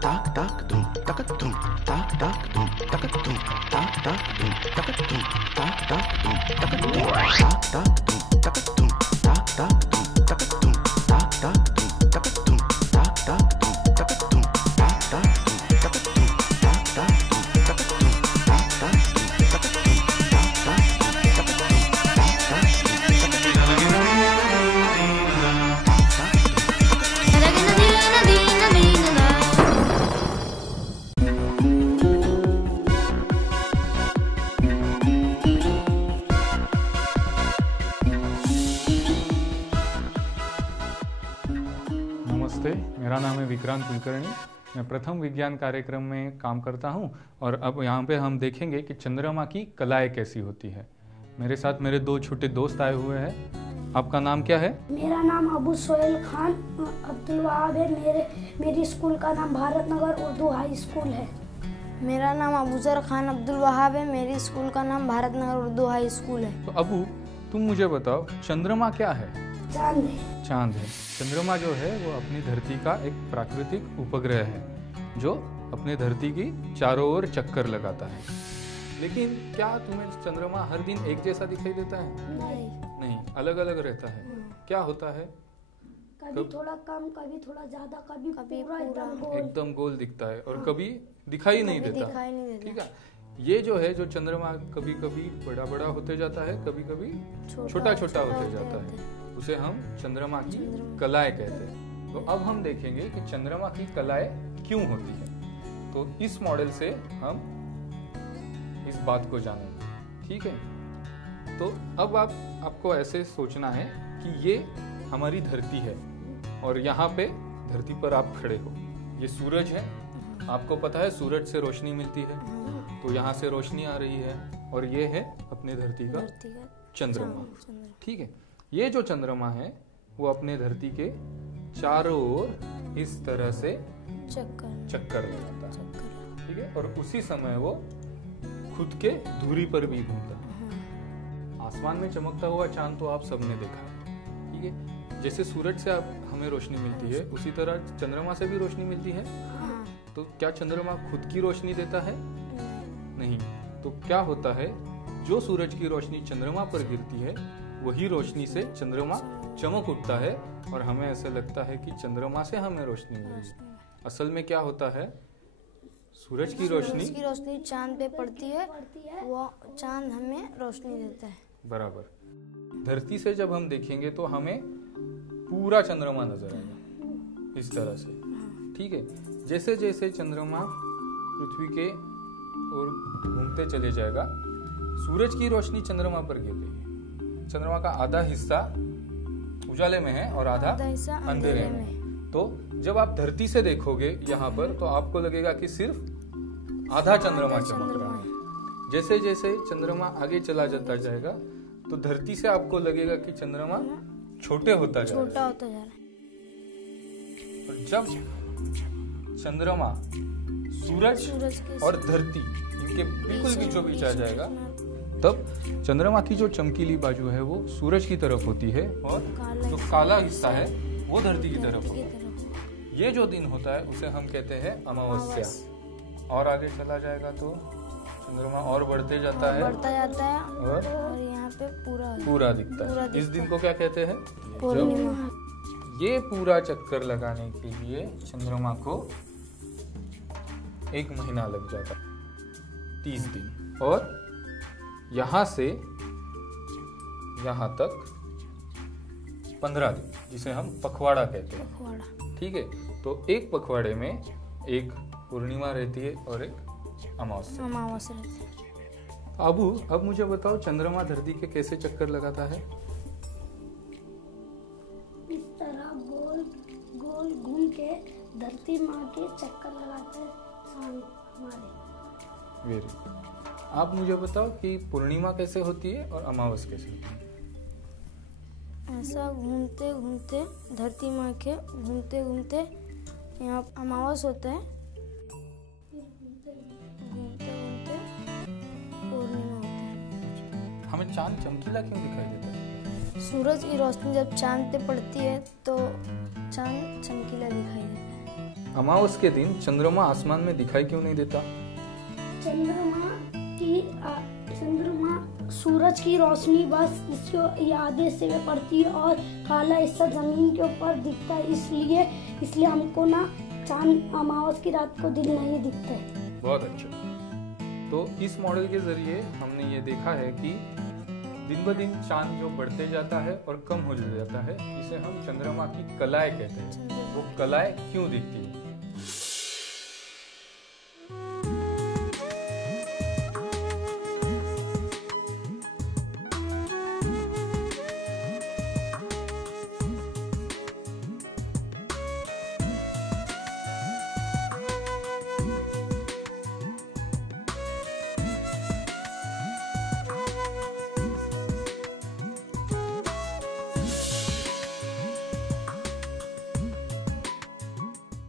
tak tak dum tak dum tak tak dum tak dum tak tak dum tak dum tak tak dum tak dum tak tak dum tak dum tak tak dum tak dum tak tak dum tak dum tak tak dum tak dum tak tak dum tak dum tak tak dum tak dum tak tak dum tak dum नमस्ते, मेरा नाम है विक्रांत कुलकर्णी। मैं प्रथम विज्ञान कार्यक्रम में काम करता हूं और अब यहाँ पे हम देखेंगे कि चंद्रमा की कलाएं कैसी होती है। मेरे साथ मेरे दो छोटे दोस्त आए हुए हैं। आपका नाम क्या है? मेरा नाम अबू सोहेल खान अब्दुल वहाब है। मेरी स्कूल का नाम भारत नगर उर्दू हाई स्कूल है। मेरा नाम अबूजर खान अब्दुल वहाब है। मेरी स्कूल का नाम भारत नगर उर्दू हाई स्कूल है। तो अबू, तुम मुझे बताओ, चंद्रमा क्या है? चांद है। चांद है। चंद्रमा जो है वो अपनी धरती का एक प्राकृतिक उपग्रह है जो अपने धरती की चारों ओर चक्कर लगाता है। लेकिन क्या तुम्हें चंद्रमा हर दिन एक जैसा दिखाई देता है? नहीं, अलग अलग रहता है। क्या होता है? कभी थोड़ा कम, कभी थोड़ा ज्यादा, कभी पूरा एकदम गोल दिखता है और कभी दिखाई नहीं देता। ठीक है। ये जो है, जो चंद्रमा कभी कभी बड़ा बड़ा होते जाता है, कभी कभी छोटा छोटा होते जाता है, उसे हम चंद्रमा की कलाएं कहते हैं। तो अब हम देखेंगे कि चंद्रमा की कलाएं क्यों होती है। तो इस मॉडल से हम इस बात को जानेंगे। ठीक है। तो अब आपको ऐसे सोचना है कि ये हमारी धरती है और यहाँ पे धरती पर आप खड़े हो। ये सूरज है, आपको पता है सूरज से रोशनी मिलती है, तो यहाँ से रोशनी आ रही है और ये है अपने धरती का चंद्रमा। ठीक है। ये जो चंद्रमा है वो अपने धरती के चारों ओर इस तरह से चक्कर लगाता है। ठीक है। और उसी समय वो खुद के धुरी पर भी घूमता है। आसमान में चमकता हुआ चांद तो आप सबने देखा है। ठीक है। जैसे सूरज से हमें रोशनी मिलती है, उसी तरह चंद्रमा से भी रोशनी मिलती है। तो क्या चंद्रमा खुद की रोशनी देता है? नहीं। तो क्या होता है, जो सूरज की रोशनी चंद्रमा पर गिरती है वही रोशनी से चंद्रमा चमक उठता है और हमें ऐसा लगता है कि चंद्रमा से हमें रोशनी मिल रही है। असल में क्या होता है, सूरज की रोशनी चांद पे पड़ती है, वो चांद हमें रोशनी देता है। बराबर। धरती से जब हम देखेंगे तो हमें पूरा चंद्रमा नजर आएगा इस तरह से। ठीक है। जैसे जैसे चंद्रमा पृथ्वी के ओर घूमते चले जाएगा, सूरज की रोशनी चंद्रमा पर गिर रही है। चंद्रमा का आधा हिस्सा उजाले में है और आधा अंधेरे में। तो जब आप धरती से देखोगे यहाँ पर तो आपको लगेगा कि सिर्फ आधा चंद्रमा चमक रहा है। जैसे जैसे चंद्रमा आगे चला जाता जाएगा तो धरती से आपको लगेगा कि चंद्रमा छोटा होता जा रहा है। जब चंद्रमा सूरज और धरती इनके बिल्कुल बीचों बीच आ जाएगा, तब चंद्रमा की जो चमकीली बाजू है वो सूरज की तरफ होती है और जो काला हिस्सा है वो धरती की तरफ होता है। ये जो दिन होता है उसे हम कहते हैं अमावस्या। और आगे चला जाएगा तो चंद्रमा और बढ़ता जाता है और यहाँ पे पूरा दिखता है। इस दिन को क्या कहते हैं? पूर्णिमा। ये पूरा चक्कर लगाने के लिए चंद्रमा को 1 महीना लग जाता है, 30 दिन। और यहाँ से यहाँ तक 15 दिन, जिसे हम पखवाड़ा कहते हैं। ठीक है। तो एक पखवाड़े में एक पूर्णिमा रहती है और एक अमावस्या रहती है। अब मुझे बताओ, चंद्रमा धरती के कैसे चक्कर लगाता है? इस तरह गोल गोल घूम के धरती माँ के चक्कर लगाता है हमारे। वेरी। आप मुझे बताओ कि पूर्णिमा कैसे होती है और अमावस कैसे होती है? ऐसा घूमते घूमते धरती माँ के घूमते घूमते यहाँ अमावस होता है, घूमते घूमते पूर्णिमा होता है। हमें चांद चमकीला क्यों दिखाई देता है? सूरज की रोशनी जब चांद पे पड़ती है तो चांद चमकीला दिखाई देता है। अमावस के दिन चंद्रमा आसमान में दिखाई क्यों नहीं देता? चंद्रमा सूरज की रोशनी बस इसके आधे हिस्से में पड़ती है और काला हिस्सा जमीन के ऊपर दिखता है, इसलिए हमको ना चांद अमावस की रात को दिन नहीं दिखता है। बहुत अच्छा। तो इस मॉडल के जरिए हमने ये देखा है कि दिन ब दिन चांद जो बढ़ते जाता है और कम हो जाता है, इसे हम चंद्रमा की कलाएं कहते हैं। वो कलाएं क्यों दिखती है?